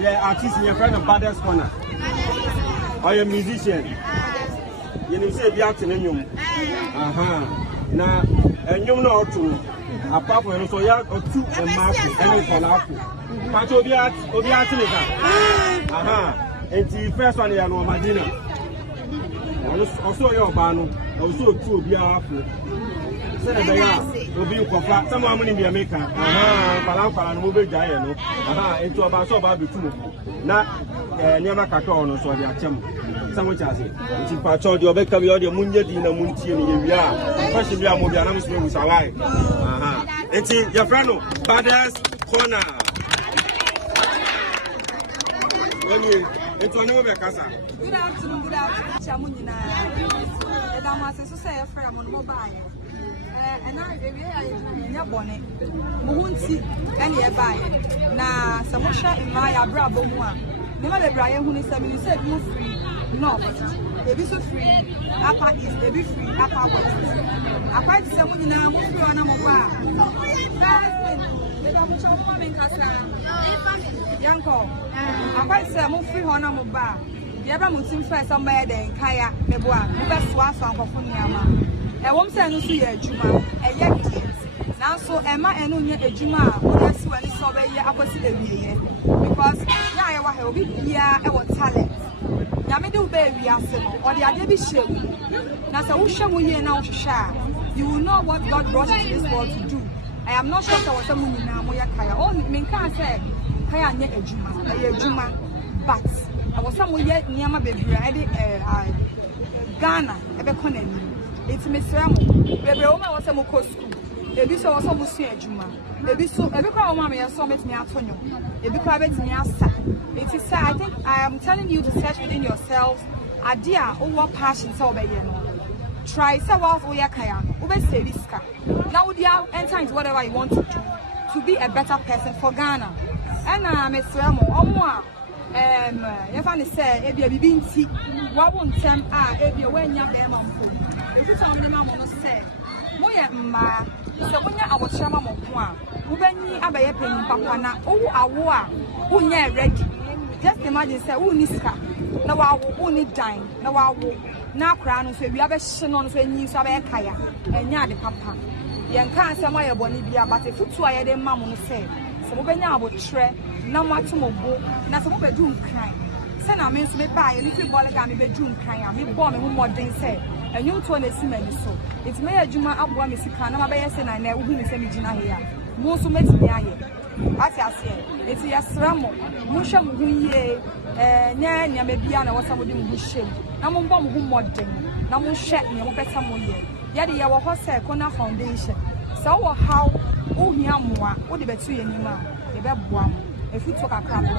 Yeah, artist in your friend of Baddest Corner. Or a musician. You say be acting in you. Now, and you know to apart from so ya or two and market and for laugh. But Obi and the first one you know Madina. Also your bano, also two be after. Say that Obi Kofa, someone money be a maker. Palan move giant. Into about so bad too. Now, never kato so they are chum. Someone has it. It's in Pacho, the Obeka, the Munja, the Munti, and we are. First, we are moving around with our life. It's your friend, Baddest Corner. It's one over Casa. Good afternoon, Chamunina. And I'm as a say a friend on mobile. And I bonnet. Muhunti, and nearby. Now, Samusha in my bravo one. Never Brian who is said you free. No, they be so free. Upper East, they be free. Upper West. I quite someone in our movie on a mobile. Yanko, I quite say I'm free on a mobile. The other Muslim first somewhere then Kaya, Meboa, the best one from Kofuniama. I won't say no see a Juma, a young now so Emma and Unia a Juma, yes, when it's over here, I was because now I will be here, I will talent. Yamidu baby, or the other be show. Now, so we show you now, you will know what God brought you to this world to do. I am not sure that was someone in Namoya. Only men can't say, Kaya near a Juma, but I was somewhere yet near my baby, Ghana, a beconel. It's Miss Ramo, baby, Oma was a Moko school. Ebi so was almost a Juma. Ebi so, every call mammy and so met me Antonio. Ebi private me answer. It is I think I am telling you to search within yourselves. Idea or what passion so be try so what we are kaya. Ube say this car. Now we are enter into whatever you want to be a better person for Ghana. And Miss Ramo, Omwa. If I say, if you be binti, what won't tell if you when you're if you tell me, Mamma say, Moya, ma, so when I was Shama Mokwa, Ubeni Abaye Penny Papana, oh, I war, who near ready. Just imagine, say, who niska, no, I will need dine, no, I will now crown, so we have a shin on when you saw a kaya, and ya the papa. Young can't say my bonibia, but if you two are the mamma say, so Ubenya will tread. No matter what, now some bedroom crying. Send a man's me buy a little ball again, bedroom crying. Me bomb and more than say, and you told us many so. It's me a Juma up one Missicana, my best, and I never win a Jina here. Most of me here. As I say, it's a Sramo, Musha Muye, Nya Mediana, or somebody who shame. No bomb who more than no more shed me, or better more yet. Yet, our horse corner foundation. So, how, oh, Yamwa, what the better anymore? The bed one. If you talk a crap, I'm